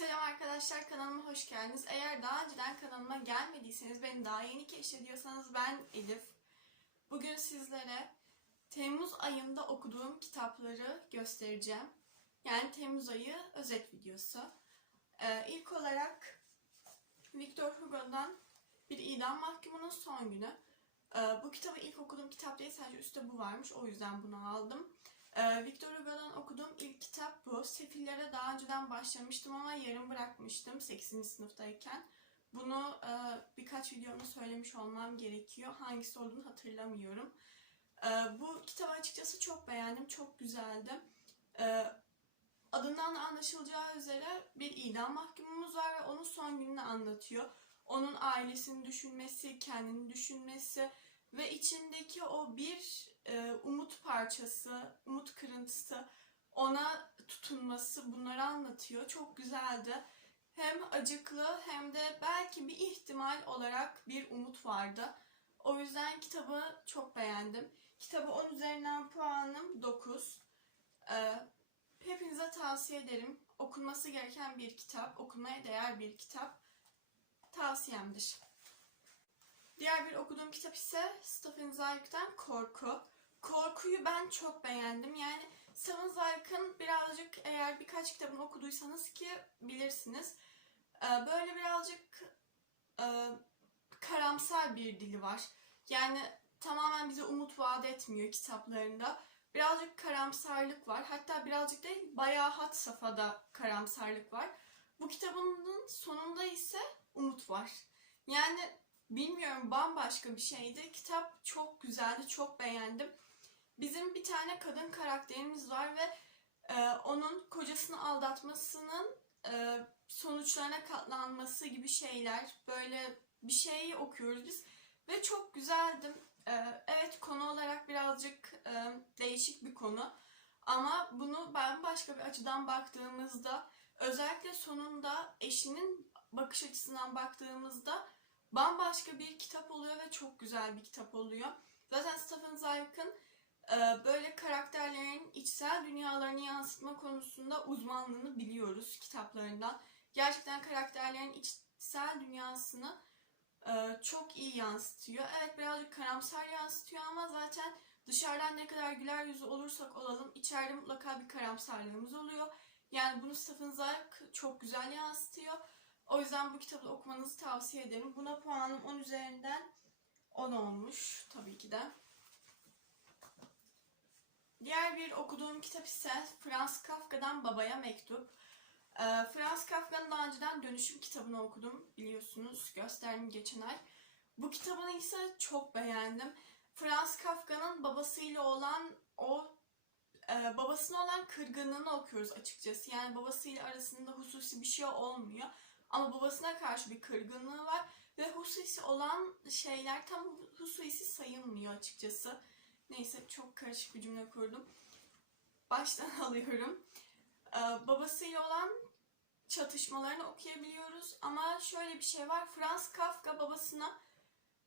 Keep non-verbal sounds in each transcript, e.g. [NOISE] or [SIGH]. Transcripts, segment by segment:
Selam arkadaşlar kanalıma hoş geldiniz. Eğer daha önceden kanalıma gelmediyseniz beni daha yeni keşfediyorsanız ben Elif. Bugün sizlere Temmuz ayında okuduğum kitapları göstereceğim. Yani Temmuz ayı özet videosu. Ee, ilk olarak Victor Hugo'dan Bir İdam Mahkumunun Son Günü. Ee, bu kitabı ilk okuduğum kitap değil sadece üstte bu varmış o yüzden bunu aldım. Ee, Victor Hugo'dan okuduğum ilk kitap Sefillere daha önceden başlamıştım ama yarım bırakmıştım 8. sınıftayken. Bunu e, birkaç videomda söylemiş olmam gerekiyor. Hangisi olduğunu hatırlamıyorum. E, bu kitabı açıkçası çok beğendim. Çok güzeldi. E, adından da anlaşılacağı üzere bir idam mahkumumuz var ve onun son gününü anlatıyor. Onun ailesini düşünmesi, kendini düşünmesi ve içindeki o bir e, umut parçası, umut kırıntısı, ona tutunması bunları anlatıyor. Çok güzeldi. Hem acıklı hem de belki bir ihtimal olarak bir umut vardı. O yüzden kitabı çok beğendim. Kitabı 10 üzerinden puanım 9. Ee, hepinize tavsiye ederim. Okunması gereken bir kitap, okunmaya değer bir kitap. Tavsiyemdir. Diğer bir okuduğum kitap ise Stephen Zweig'den Korku. Korkuyu ben çok beğendim. Yani Stephen Zweig'ın birazcık eğer birkaç kitabını okuduysanız ki bilirsiniz. e, Böyle birazcık e, karamsar bir dili var. Yani tamamen bize umut vaat etmiyor kitaplarında. Birazcık karamsarlık var. Hatta birazcık değil bayağı hat safhada karamsarlık var. Bu kitabının sonunda ise umut var. Yani bilmiyorum bambaşka bir şeydi. Kitap çok güzeldi, çok beğendim. Bizim bir tane kadın karakterimiz var ve e, onun kocasını aldatmasının e, sonuçlarına katlanması gibi şeyler, böyle bir şey okuyoruz biz ve çok güzeldi. E, evet konu olarak birazcık e, değişik bir konu ama bunu ben başka bir açıdan baktığımızda özellikle sonunda eşinin bakış açısından baktığımızda bambaşka bir kitap oluyor ve çok güzel bir kitap oluyor. Zaten Stephen Zweig'ın böyle karakterlerin içsel dünyalarını yansıtma konusunda uzmanlığını biliyoruz kitaplarından. Gerçekten karakterlerin içsel dünyasını e, çok iyi yansıtıyor. Evet birazcık karamsar yansıtıyor ama zaten dışarıdan ne kadar güler yüzü olursak olalım içeride mutlaka bir karamsarlığımız oluyor. Yani bunu Stephen Zweig çok güzel yansıtıyor. O yüzden bu kitabı okumanızı tavsiye ederim. Buna puanım 10 üzerinden 10 olmuş tabii ki de. Diğer bir okuduğum kitap ise Franz Kafka'dan Babaya Mektup. Ee, Franz Kafka'nın daha önceden Dönüşüm kitabını okudum biliyorsunuz. Gösterdim geçen ay. Bu kitabını ise çok beğendim. Franz Kafka'nın babasıyla olan o e, babasına olan kırgınlığını okuyoruz açıkçası. Yani babasıyla arasında hususi bir şey olmuyor. Ama babasına karşı bir kırgınlığı var ve hususi olan şeyler tam hususi sayılmıyor açıkçası. Neyse çok karışık bir cümle kurdum. Baştan [LAUGHS] alıyorum. Ee, babasıyla olan çatışmalarını okuyabiliyoruz ama şöyle bir şey var. Franz Kafka babasına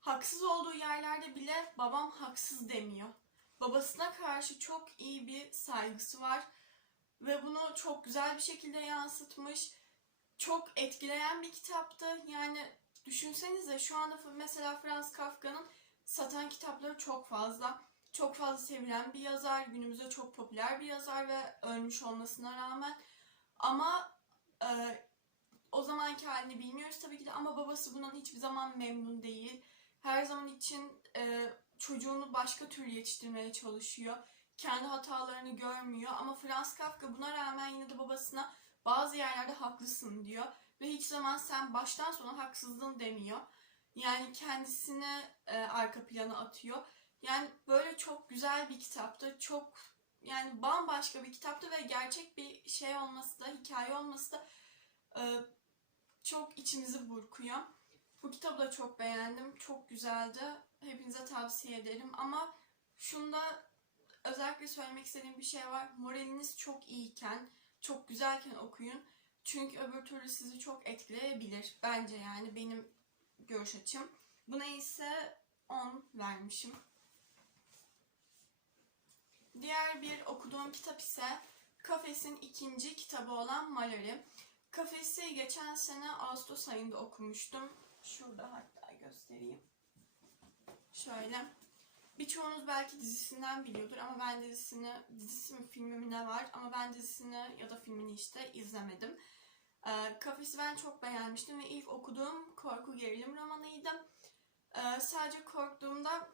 haksız olduğu yerlerde bile babam haksız demiyor. Babasına karşı çok iyi bir saygısı var ve bunu çok güzel bir şekilde yansıtmış. Çok etkileyen bir kitaptı. Yani düşünsenize şu anda mesela Franz Kafka'nın satan kitapları çok fazla. Çok fazla sevilen bir yazar, günümüzde çok popüler bir yazar ve ölmüş olmasına rağmen. Ama e, o zamanki halini bilmiyoruz tabii ki de ama babası bundan hiçbir zaman memnun değil. Her zaman için e, çocuğunu başka türlü yetiştirmeye çalışıyor. Kendi hatalarını görmüyor ama Franz Kafka buna rağmen yine de babasına bazı yerlerde haklısın diyor. Ve hiç zaman sen baştan sona haksızdın demiyor. Yani kendisine e, arka plana atıyor. Yani böyle çok güzel bir kitaptı. Çok yani bambaşka bir kitaptı ve gerçek bir şey olması da, hikaye olması da e, çok içimizi burkuyor. Bu kitabı da çok beğendim. Çok güzeldi. Hepinize tavsiye ederim. Ama şunda özellikle söylemek istediğim bir şey var. Moraliniz çok iyiyken, çok güzelken okuyun. Çünkü öbür türlü sizi çok etkileyebilir. Bence yani benim görüş açım. Buna ise 10 vermişim. Diğer bir okuduğum kitap ise Kafes'in ikinci kitabı olan Mallory. Kafes Kafes'i geçen sene Ağustos ayında okumuştum. Şurada hatta göstereyim. Şöyle. Birçoğunuz belki dizisinden biliyordur ama ben dizisini, dizisi mi filmi mi ne var ama ben dizisini ya da filmini işte izlemedim. Ee, Kafes'i ben çok beğenmiştim ve ilk okuduğum korku gerilim romanıydı. Ee, sadece korktuğumda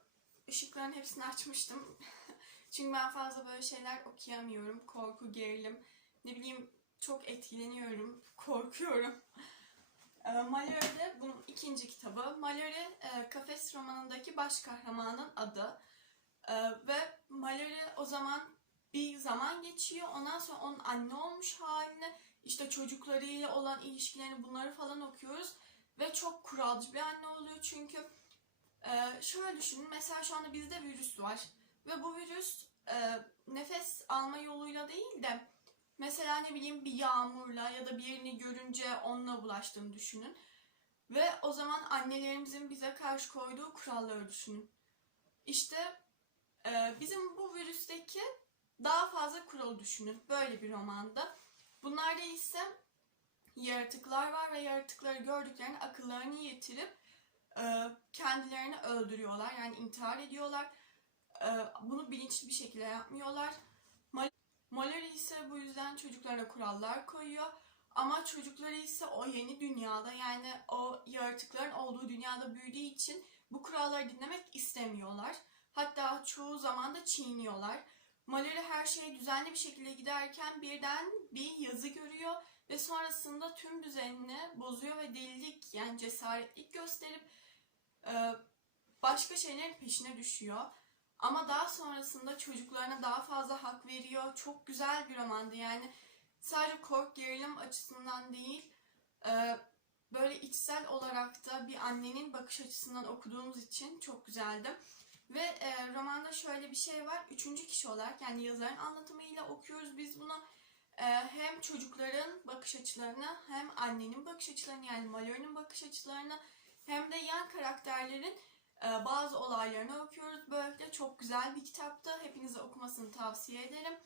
ışıkların hepsini açmıştım. [LAUGHS] Çünkü ben fazla böyle şeyler okuyamıyorum. Korku, gerilim, ne bileyim çok etkileniyorum, [LAUGHS] korkuyorum. E, Mallory de bunun ikinci kitabı. Mallory, e, Kafes romanındaki baş kahramanın adı. E, ve Mallory o zaman bir zaman geçiyor. Ondan sonra onun anne olmuş halini, işte çocuklarıyla olan ilişkilerini bunları falan okuyoruz. Ve çok kuralcı bir anne oluyor çünkü e, şöyle düşünün. Mesela şu anda bizde virüs var. Ve bu virüs e, nefes alma yoluyla değil de mesela ne bileyim bir yağmurla ya da birini görünce onunla bulaştığını düşünün. Ve o zaman annelerimizin bize karşı koyduğu kuralları düşünün. İşte e, bizim bu virüsteki daha fazla kuralı düşünün. Böyle bir romanda. Bunlarda ise yaratıklar var ve yaratıkları gördüklerinde akıllarını yitirip e, kendilerini öldürüyorlar. Yani intihar ediyorlar. E, bunu bilinçli bir şekilde yapmıyorlar. Mallory ise bu yüzden çocuklarına kurallar koyuyor. Ama çocukları ise o yeni dünyada yani o yaratıkların olduğu dünyada büyüdüğü için bu kuralları dinlemek istemiyorlar. Hatta çoğu zaman da çiğniyorlar. Mallory her şey düzenli bir şekilde giderken birden bir yazı görüyor ve sonrasında tüm düzenini bozuyor ve delilik yani cesaretlik gösterip e, başka şeylerin peşine düşüyor. Ama daha sonrasında çocuklarına daha fazla hak veriyor. Çok güzel bir romandı yani sadece korku gerilim açısından değil e, böyle içsel olarak da bir annenin bakış açısından okuduğumuz için çok güzeldi. Ve e, romanda şöyle bir şey var. Üçüncü kişi olarak yani yazarın anlatımıyla okuyoruz biz bunu. E, hem çocukların bakış açılarını hem annenin bakış açılarını yani Mallory'nin bakış açılarını hem de yan karakterlerin e, bazı olaylarını okuyoruz. Böylelikle çok güzel bir kitaptı. Hepinize okumasını tavsiye ederim.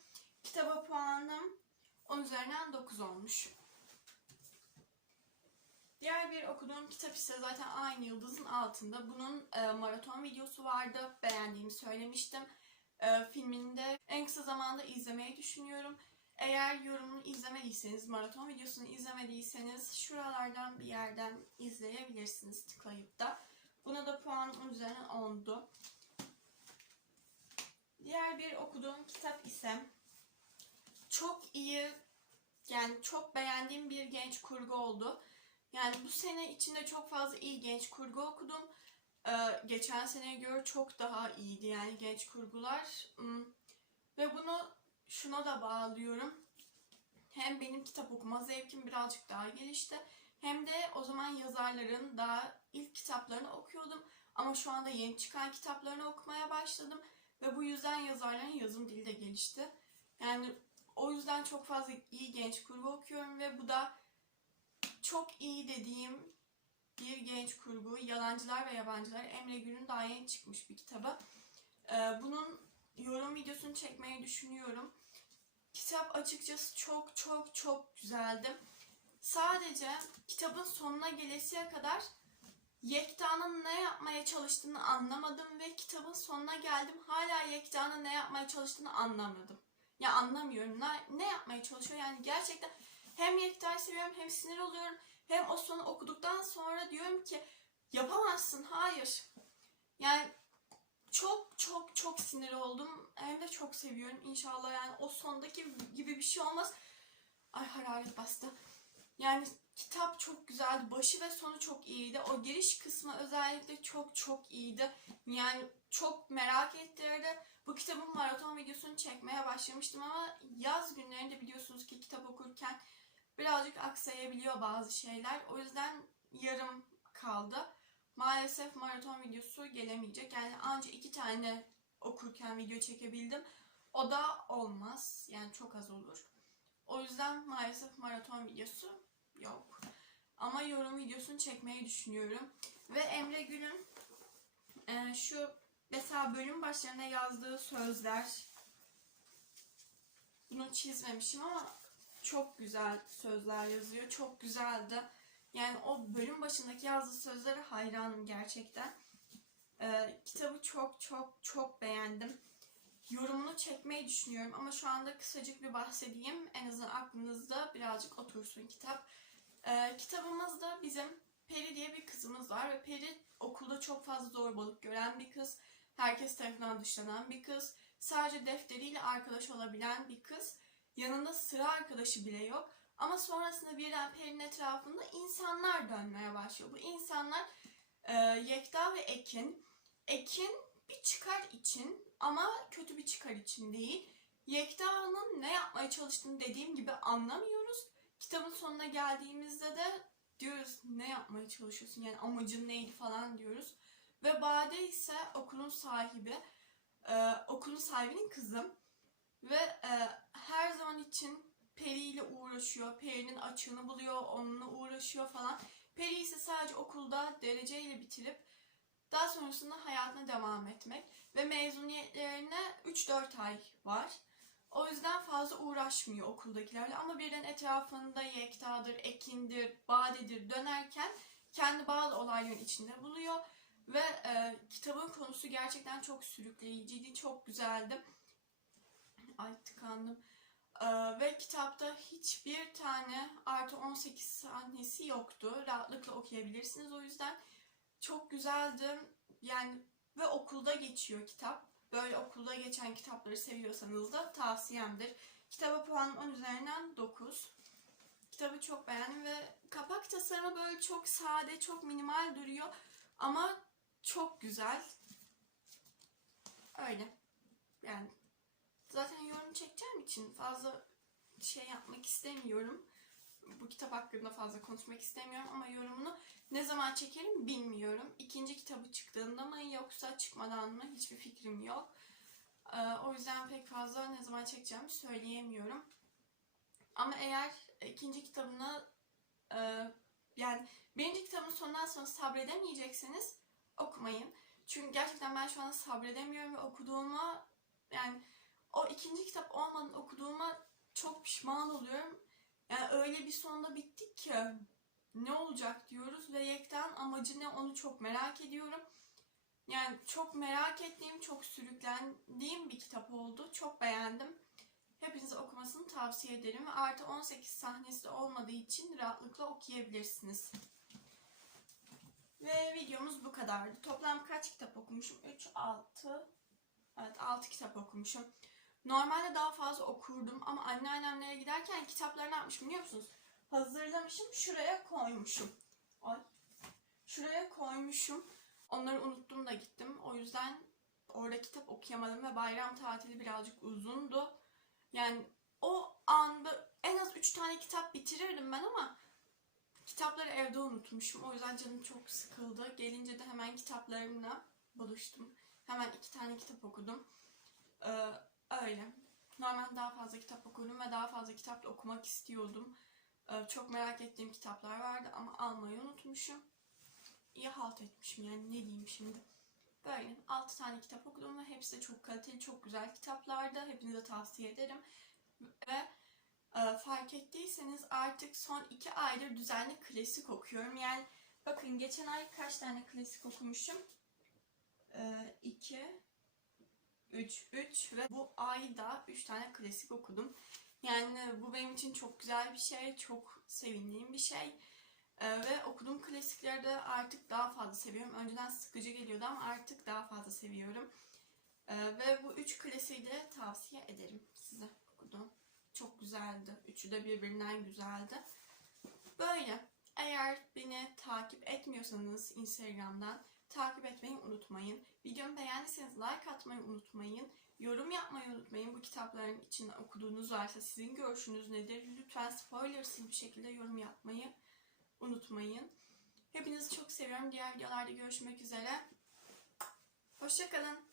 Kitaba puanım 10 üzerinden 9 olmuş. Diğer bir okuduğum kitap ise zaten aynı yıldızın altında. Bunun e, maraton videosu vardı. Beğendiğimi söylemiştim. E, filmini de en kısa zamanda izlemeyi düşünüyorum. Eğer yorumunu izlemediyseniz, maraton videosunu izlemediyseniz şuralardan bir yerden izleyebilirsiniz tıklayıp da. Buna da puanım üzerinden 10'du. Diğer bir okuduğum kitap ise çok iyi, yani çok beğendiğim bir genç kurgu oldu. Yani bu sene içinde çok fazla iyi genç kurgu okudum. Ee, geçen seneye göre çok daha iyiydi yani genç kurgular. Hmm. Ve bunu şuna da bağlıyorum. Hem benim kitap okuma zevkim birazcık daha gelişti. Hem de o zaman yazarların daha ilk kitaplarını okuyordum. Ama şu anda yeni çıkan kitaplarını okumaya başladım. Ve bu yüzden yazarların yazım dili de gelişti. Yani o yüzden çok fazla iyi genç kurgu okuyorum ve bu da çok iyi dediğim bir genç kurgu. Yalancılar ve Yabancılar. Emre Gül'ün daha yeni çıkmış bir kitabı. Ee, bunun yorum videosunu çekmeyi düşünüyorum. Kitap açıkçası çok çok çok güzeldi. Sadece kitabın sonuna gelesiye kadar Yekta'nın ne yapmaya çalıştığını anlamadım ve kitabın sonuna geldim. Hala Yekta'nın ne yapmaya çalıştığını anlamadım. Ya anlamıyorum. Ne, ne yapmaya çalışıyor? Yani gerçekten hem Yekta'yı seviyorum hem sinir oluyorum. Hem o sonu okuduktan sonra diyorum ki yapamazsın. Hayır. Yani çok çok çok sinir oldum. Hem de çok seviyorum. İnşallah yani o sondaki gibi bir şey olmaz. Ay hararet bastı. Yani kitap çok güzeldi. Başı ve sonu çok iyiydi. O giriş kısmı özellikle çok çok iyiydi. Yani çok merak ettirdi. Bu kitabın maraton videosunu çekmeye başlamıştım ama yaz günlerinde biliyorsunuz ki kitap okurken birazcık aksayabiliyor bazı şeyler. O yüzden yarım kaldı. Maalesef maraton videosu gelemeyecek. Yani ancak iki tane okurken video çekebildim. O da olmaz. Yani çok az olur. O yüzden maalesef maraton videosu yok. Ama yorum videosunu çekmeyi düşünüyorum. Ve Emre Gül'ün e, şu mesela bölüm başlarına yazdığı sözler bunu çizmemişim ama çok güzel sözler yazıyor. Çok güzeldi. Yani o bölüm başındaki yazdığı sözlere hayranım gerçekten. Ee, kitabı çok çok çok beğendim. Yorumunu çekmeyi düşünüyorum ama şu anda kısacık bir bahsedeyim. En azından aklınızda birazcık otursun kitap. Ee, kitabımızda bizim Peri diye bir kızımız var ve Peri okulda çok fazla zorbalık gören bir kız. Herkes tarafından dışlanan bir kız. Sadece defteriyle arkadaş olabilen bir kız. Yanında sıra arkadaşı bile yok. Ama sonrasında birden Peri'nin etrafında insanlar dönmeye başlıyor. Bu insanlar e, Yekta ve Ekin. Ekin bir çıkar için ama kötü bir çıkar için değil. Yekta'nın ne yapmaya çalıştığını dediğim gibi anlamıyoruz. Kitabın sonuna geldiğimizde de diyoruz ne yapmaya çalışıyorsun yani amacın neydi falan diyoruz. Ve Bade ise okulun sahibi, e, okulun sahibinin kızı ve e, her zaman için Peri ile uğraşıyor. Peri'nin açığını buluyor, onunla uğraşıyor falan. Peri ise sadece okulda dereceyle bitirip daha sonrasında hayatına devam etmek ve mezuniyetlerine 3-4 ay var. O yüzden fazla uğraşmıyor okuldakilerle ama birden etrafında Yekta'dır, Ekin'dir, Bade'dir dönerken kendi bazı olayların içinde buluyor ve e, kitabın konusu gerçekten çok sürükleyiciydi, çok güzeldi. Ay tıkandım. E, ve kitapta hiçbir tane artı 18 sahnesi yoktu. Rahatlıkla okuyabilirsiniz o yüzden. Çok güzeldi. Yani ve okulda geçiyor kitap. Böyle okulda geçen kitapları seviyorsanız da tavsiyemdir. Kitaba puanım 10 üzerinden 9. Kitabı çok beğendim ve kapak tasarımı böyle çok sade, çok minimal duruyor. Ama çok güzel. Öyle. Yani zaten yorum çekeceğim için fazla şey yapmak istemiyorum. Bu kitap hakkında fazla konuşmak istemiyorum ama yorumunu ne zaman çekerim bilmiyorum. İkinci kitabı çıktığında mı yoksa çıkmadan mı hiçbir fikrim yok. Ee, o yüzden pek fazla ne zaman çekeceğimi söyleyemiyorum. Ama eğer ikinci kitabını e, yani birinci kitabın sonundan sonra sabredemeyecekseniz okumayın. Çünkü gerçekten ben şu anda sabredemiyorum ve okuduğuma yani o ikinci kitap olmadan okuduğuma çok pişman oluyorum. Yani öyle bir sonda bittik ki ne olacak diyoruz ve Yekten amacı ne onu çok merak ediyorum. Yani çok merak ettiğim, çok sürüklendiğim bir kitap oldu. Çok beğendim. Hepinize okumasını tavsiye ederim. Artı 18 sahnesi olmadığı için rahatlıkla okuyabilirsiniz. Ve videomuz bu kadardı. Toplam kaç kitap okumuşum? 3, 6, evet 6 kitap okumuşum. Normalde daha fazla okurdum ama anneannemlere giderken kitapları ne yapmışım biliyor musunuz? Hazırlamışım, şuraya koymuşum. Ay. Şuraya koymuşum. Onları unuttum da gittim. O yüzden orada kitap okuyamadım ve bayram tatili birazcık uzundu. Yani o anda en az 3 tane kitap bitirirdim ben ama kitapları evde unutmuşum. O yüzden canım çok sıkıldı. Gelince de hemen kitaplarımla buluştum. Hemen iki tane kitap okudum. Ee, öyle. Normalde daha fazla kitap okudum ve daha fazla kitap okumak istiyordum. Ee, çok merak ettiğim kitaplar vardı ama almayı unutmuşum. İyi halt etmişim yani ne diyeyim şimdi. Böyle 6 tane kitap okudum ve hepsi de çok kaliteli, çok güzel kitaplardı. Hepinize tavsiye ederim. Ve e, fark ettiyseniz artık son 2 aydır düzenli klasik okuyorum. Yani bakın geçen ay kaç tane klasik okumuşum? 2 3 3 ve bu ayda 3 tane klasik okudum. Yani bu benim için çok güzel bir şey, çok sevindiğim bir şey. Ee, ve okuduğum klasikleri de artık daha fazla seviyorum. Önceden sıkıcı geliyordu ama artık daha fazla seviyorum. Ee, ve bu üç klasiği de tavsiye ederim size okudum. Çok güzeldi. Üçü de birbirinden güzeldi. Böyle. Eğer beni takip etmiyorsanız Instagram'dan takip etmeyi unutmayın. Videomu beğendiyseniz like atmayı unutmayın. Yorum yapmayı unutmayın. Bu kitapların içinde okuduğunuz varsa sizin görüşünüz nedir? Lütfen spoilersız bir şekilde yorum yapmayı unutmayın. Hepinizi çok seviyorum. Diğer videolarda görüşmek üzere. Hoşçakalın.